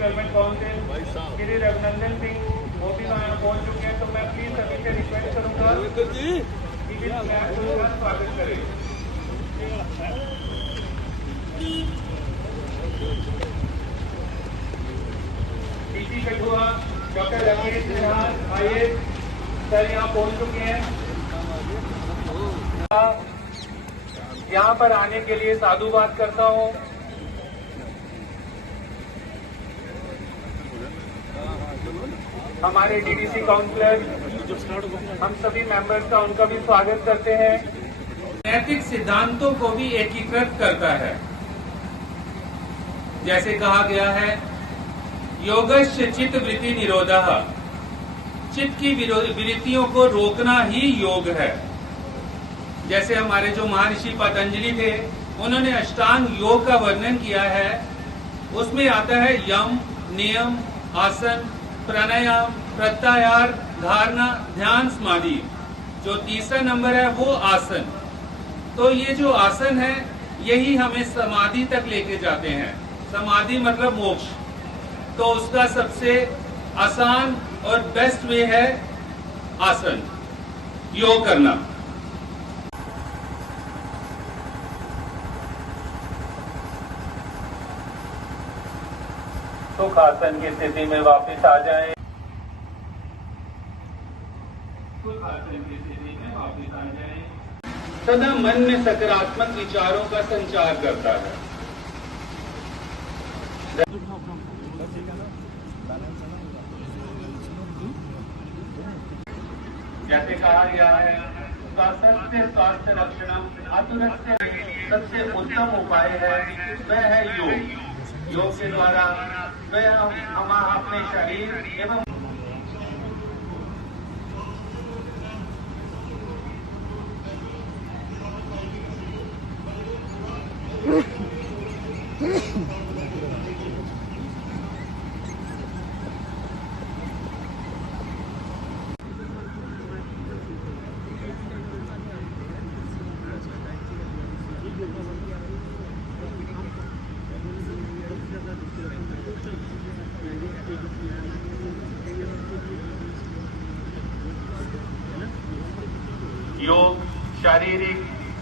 Development council Shri Raghunandan Singh वो भी वहाँ पहुँच चुके हैं। तो मैं प्लीज सभी से रिक्वेस्ट करूँगा कि इस फ्लैग शो का स्वागत करें। डीसी कठुआ डॉक्टर राकेश निहाल IAS सर यहाँ पहुँच चुके हैं। यहाँ पर आने के लिए साधुवाद करता हूँ। हमारे DDC काउंसलर हम सभी मेंबर्स का उनका भी स्वागत करते हैं। नैतिक सिद्धांतों को भी एकीकृत करता है। जैसे कहा गया है योगस्य चित्त वृत्ति निरोधः, चित्त की वृत्तियों को रोकना ही योग है। जैसे हमारे जो महर्षि पतंजलि थे उन्होंने अष्टांग योग का वर्णन किया है। उसमें आता है यम, नियम, आसन, प्राणायाम, प्रत्याहार, धारणा, ध्यान, समाधि। जो तीसरा नंबर है वो आसन। तो ये जो आसन है यही हमें समाधि तक लेके जाते हैं। समाधि मतलब मोक्ष। तो उसका सबसे आसान और बेस्ट वे है आसन, योग करना। सुख आसन की स्थिति में वापस आ जाएं। सुख आसन की स्थिति में वापस आ जाएं। सदा मन में सकारात्मक विचारों का संचार करता है। जैसे कहा गया है स्वास्थ्य रक्षणम आतुरस्य, सबसे उत्तम उपाय है वह है योग। योग के द्वारा वह हम अपने शरीर एवं योग शारीरिक,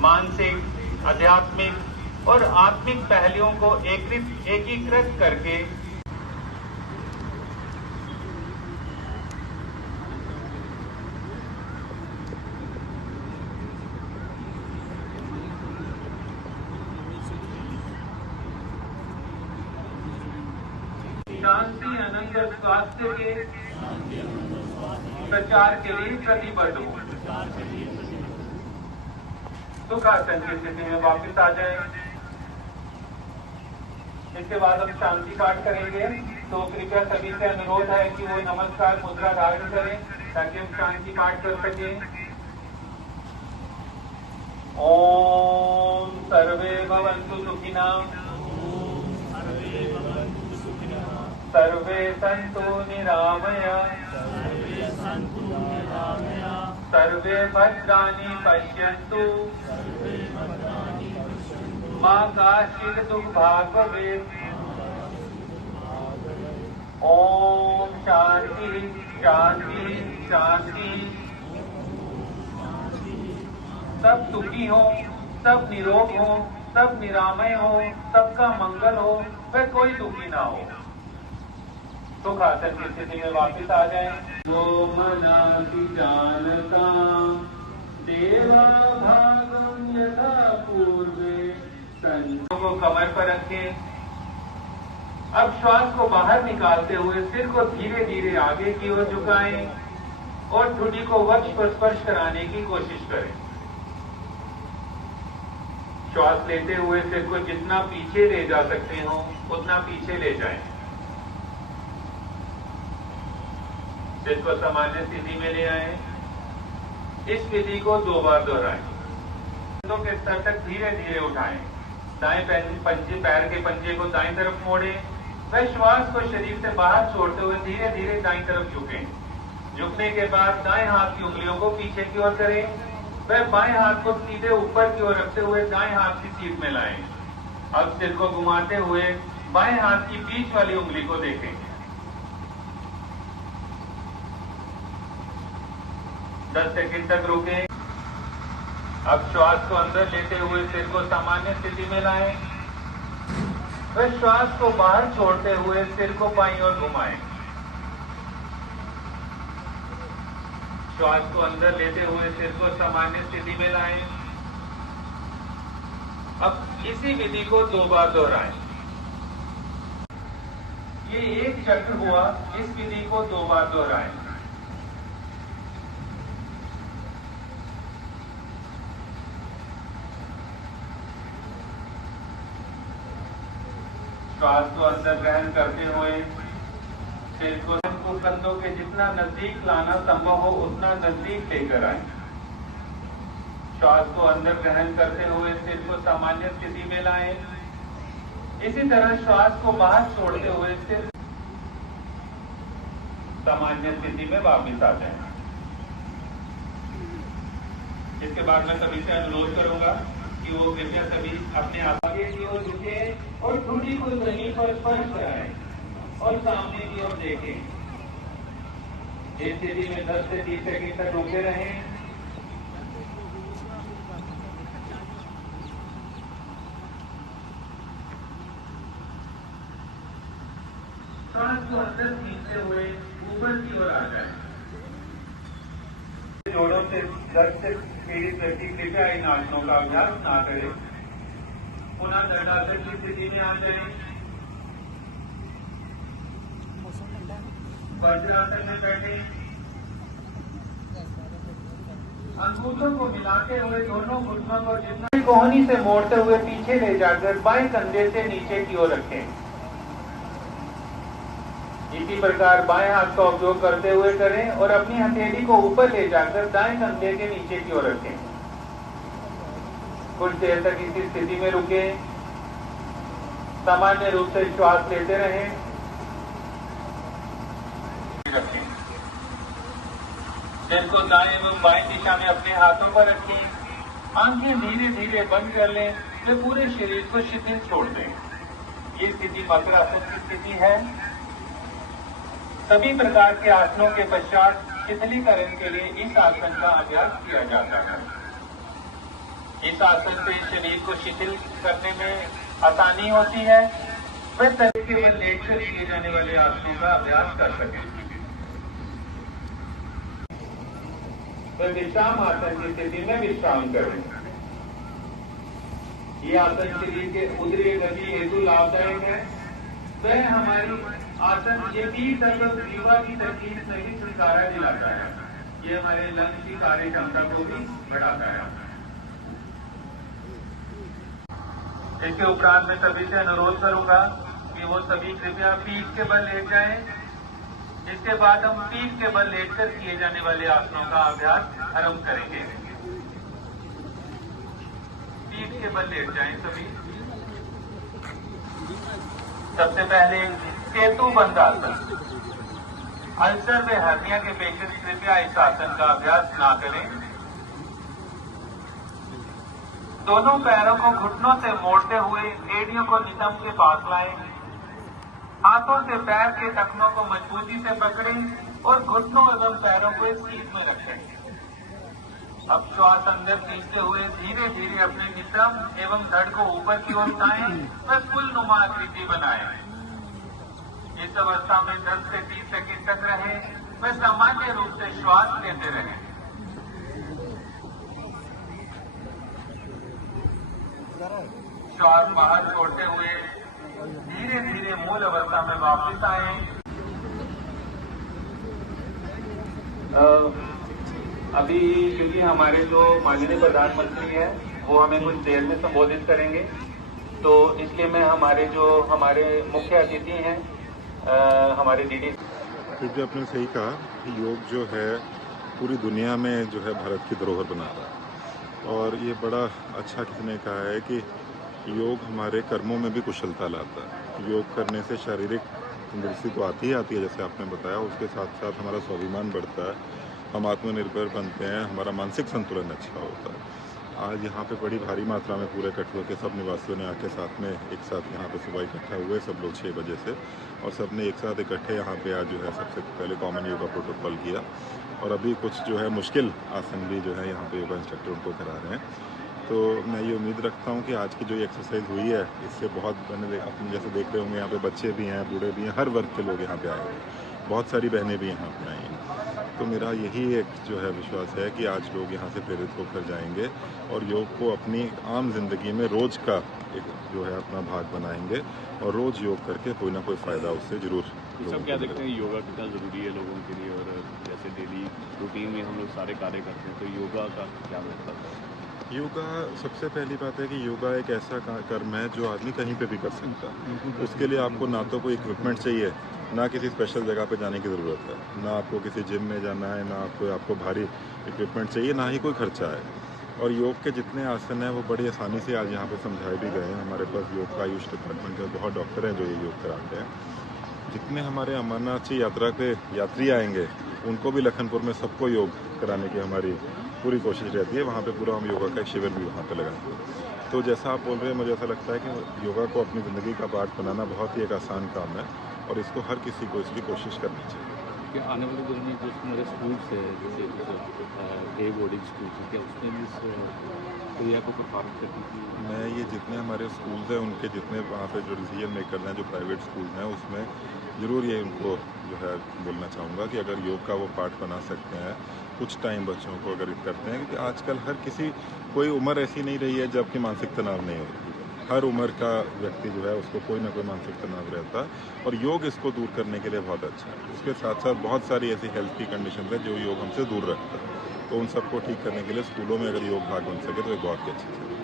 मानसिक, आध्यात्मिक और आत्मिक पहलुओं को एकीकृत करके शांति, आनंद और स्वास्थ्य के प्रचार के लिए प्रतिबद्ध हो। सुख आसन की स्थिति में वापस आ जाए। इसके बाद हम शांति पाठ करेंगे। तो कृपया सभी से अनुरोध है कि वो नमस्कार मुद्रा धारण करें ताकि हम शांति पाठ कर सकें। ओम सर्वे भवन्तु सुखिनः, सर्वे सन्तु निरामयाः, सर्वे भद्राणि पश्यन्तु, मा कश्चित् दुःखभाग् भवेत्। ओम शांति शांति शांति। सब सुखी हो, सब निरोग हो, सब निरामय हो, सबका मंगल हो, वह कोई दुखी ना हो। सुख आसन की स्थिति में वापिस आ जाएं। वो मनाति जानता देवा भागम यथा पूर्वे। संतों को कमर पर रखें। अब श्वास को बाहर निकालते हुए सिर को धीरे धीरे आगे की ओर झुकाएं और ठुड्डी को वक्ष पर स्पर्श कराने की कोशिश करें। श्वास लेते हुए सिर को जितना पीछे ले जा सकते हो उतना पीछे ले जाएं। सिर को सामान्य स्थिति में ले आए। इस विधि को 2 बार दोहराएं। कंधों के स्तर तक धीरे धीरे उठाएं। दाएं पैर के पंजे को दाएं तरफ मोड़ें। वह श्वास को शरीर से बाहर छोड़ते हुए धीरे धीरे दाएं तरफ झुकें। झुकने के बाद दाएं हाथ की उंगलियों को पीछे की ओर करें। वह बाएं हाथ को सीधे ऊपर की ओर रखते हुए दाएं हाथ की सीध में लाएं। अब सिर को घुमाते हुए बाएं हाथ की बीच वाली उंगली को देखेंगे। 10 सेकंड तक रुकें। अब श्वास को अंदर लेते हुए सिर को सामान्य स्थिति में लाएं। फिर श्वास को बाहर छोड़ते हुए सिर को बाईं ओर घुमाएं। श्वास को अंदर लेते हुए सिर को सामान्य स्थिति में लाएं। अब इसी विधि को 2 बार दोहराएं। ये एक चक्र हुआ, इस विधि को 2 बार दोहराएं। श्वास को अंदर ग्रहण करते हुए सिर को कंधों के जितना नजदीक लाना संभव हो उतना नजदीक लेकर आए। श्वास को अंदर ग्रहण करते हुए सिर को सामान्य स्थिति में लाएं। इसी तरह श्वास को बाहर छोड़ते हुए सिर सामान्य स्थिति में वापस आ जाए। इसके बाद मैं सभी से अनुरोध करूंगा कि वो कृपया सभी अपने आगे की ओर झुकें और ठुड्डी को जमीन पर स्पर्श कराएं और सामने की ओर देखें। इस स्थिति में 10 से 30 सेकंड तक रुके रहें। सांस को अंदर खींचते हुए ऊपर की ओर आ जाए। जोड़ों से दर्द से पीड़ित व्यक्ति कृपया इन आसनों का अभ्यास ना करें। पुनः दंडासन की स्थिति में आ जाए। वज्रासन में बैठे। अंगूठों को मिलाते हुए दोनों घुटनों को जितना कोहनी से मोड़ते हुए पीछे ले जाकर बाएं कंधे से नीचे की ओर रखें। इसी प्रकार बाएं हाथ का उपयोग करते हुए करें और अपनी हथेली को ऊपर ले जाकर दाएं कंधे के नीचे की ओर रखें। कुछ देर तक इसी स्थिति में रुके। सामान्य रूप से श्वास लेते रहें। रखें। सिर को दाएं एवं बाएं दिशा में अपने हाथों पर रखें। आंखें धीरे धीरे बंद कर लें। फिर पूरे शरीर को शिथिल छोड़ दें। ये स्थिति वज्रासन की स्थिति है। सभी प्रकार के आसनों के पश्चात शिथिलीकरण के लिए इस आसन का अभ्यास किया जाता है। इस आसन से शरीर को शिथिल करने में आसानी होती है। फिर केवल लेटकर किए जाने वाले आसनों का अभ्यास कर सकें। फिर विश्राम आसन की स्थिति में विश्राम करें। ये आसन शरीर के उदरीय गति हेतु लाभदायक है। वह हमारी आसन ये पीठ तक जीवा की तकलीफ से भी छुटकारा दिलाता है। ये हमारे लंग्स की कार्य क्षमता को भी बढ़ाता है। इसके उपरांत मैं सभी से अनुरोध करूंगा कि वो सभी कृपया पीठ के बल लेट जाएं। इसके बाद हम पीठ के बल लेटकर किए जाने वाले आसनों का अभ्यास आरंभ करेंगे। पीठ के बल लेट जाएं सभी। सबसे पहले सेतुबंध आसन। अल्सर में हर्निया के पेशेंट कृपया इस आसन का अभ्यास ना करें। दोनों पैरों को घुटनों से मोड़ते हुए एड़ियों को नितंब के पास लाएं। हाथों से पैर के टखनों को मजबूती से पकड़ें और घुटनों एवं पैरों को इस सीट में रखें। अब श्वास अंदर खींचते हुए धीरे धीरे अपने नितंब एवं धड़ को ऊपर की ओर उठाएं व फूल नुमा आकृति बनाएं। इस अवस्था में 10 से 30 सेकंड तक रहें। व सामान्य रूप से श्वास लेते रहें। श्वास बाहर छोड़ते हुए धीरे धीरे मूल अवस्था में वापस आए। अभी क्योंकि हमारे जो माननीय प्रधानमंत्री हैं वो हमें कुछ देर में संबोधित करेंगे, तो इसलिए मैं हमारे मुख्य अतिथि हैं हमारे डीडी। क्योंकि आपने सही कहा कि योग जो है पूरी दुनिया में जो है भारत की धरोहर बना रहा है। और ये बड़ा अच्छा किसने कहा है कि योग हमारे कर्मों में भी कुशलता लाता है। योग करने से शारीरिक तंदुरुस्ती तो आती है जैसे आपने बताया, उसके साथ साथ हमारा स्वाभिमान बढ़ता है, हम आत्मनिर्भर बनते हैं, हमारा मानसिक संतुलन अच्छा होता है। आज यहाँ पे बड़ी भारी मात्रा में पूरे इकट्ठे होकर सब निवासियों ने आके साथ में एक साथ यहाँ पे सुबह इकट्ठा हुए सब लोग 6 बजे से, और सब ने एक साथ इकट्ठे यहाँ पे आज जो है सबसे पहले कॉमन योगा प्रोटोकॉल किया, और अभी कुछ जो है मुश्किल आसन भी जो है यहाँ पे योगा इंस्ट्रक्टर उनको करा रहे हैं। तो मैं ये उम्मीद रखता हूँ कि आज की जो ये एक्सरसाइज हुई है इससे बहुत अपने जैसे देख रहे होंगे यहाँ पे बच्चे भी हैं, बूढ़े भी हैं, हर वर्ग के लोग यहाँ पे आए हैं, बहुत सारी बहनें भी यहाँ पे आई हैं। तो मेरा यही एक जो है विश्वास है कि आज लोग यहाँ से प्रेरित होकर जाएंगे और योग को अपनी आम जिंदगी में रोज का एक जो है अपना भाग बनाएंगे, और रोज योग करके कोई ना कोई फ़ायदा उससे जरूर। सब क्या देखते हैं योगा कितना ज़रूरी है लोगों के लिए, और जैसे डेली रूटीन में हम लोग सारे कार्य करते हैं, तो योगा का क्या मतलब है? योगा सबसे पहली बात है कि योगा एक ऐसा कर्म है जो आदमी कहीं पे भी कर सकता है। उसके लिए आपको ना तो कोई इक्विपमेंट चाहिए, ना किसी स्पेशल जगह पे जाने की ज़रूरत है, ना आपको किसी जिम में जाना है, ना आपको भारी इक्विपमेंट चाहिए, ना ही कोई खर्चा है। और योग के जितने आसन हैं वो बड़ी आसानी से आज यहाँ पे समझाए भी गए हैं। हमारे पास योग का आयुष डिपार्टमेंट के बहुत डॉक्टर हैं जो ये योग कराते हैं। जितने हमारे अमरनाथ की यात्रा के यात्री आएंगे उनको भी लखनपुर में सबको योग कराने की हमारी पूरी कोशिश रहती है। वहाँ पे पूरा हम योगा का एक शिविर भी वहाँ पे लगाएंगे। तो जैसा आप बोल रहे हैं, मुझे ऐसा लगता है कि योगा को अपनी ज़िंदगी का पार्ट बनाना बहुत ही एक आसान काम है, और इसको हर किसी को इसकी कोशिश करनी चाहिए। कि आने वाले दिनों में जो हमारे स्कूल्स है, जैसे डे बोर्डिंग स्कूल है, क्या उसमें भी इस क्रिया को प्रभावित करती थी? मैं ये जितने हमारे स्कूल्स हैं उनके जितने वहाँ पे जो डिसीजन मेकर हैं, जो प्राइवेट स्कूल्स हैं, उसमें ज़रूर ये उनको जो है बोलना चाहूँगा कि अगर योग का वो पार्ट बना सकते हैं कुछ टाइम बच्चों को अगर करते हैं, क्योंकि आजकल हर किसी कोई उम्र ऐसी नहीं रही है जबकि मानसिक तनाव नहीं होती। हर उम्र का व्यक्ति जो है उसको कोई ना कोई मानसिक तनाव रहता है, और योग इसको दूर करने के लिए बहुत अच्छा है। उसके साथ साथ बहुत सारी ऐसी हेल्थ की कंडीशन है जो योग हमसे दूर रखता है, तो उन सबको ठीक करने के लिए स्कूलों में अगर योग भाग बन सके तो एक बहुत ही अच्छी चीज़ है।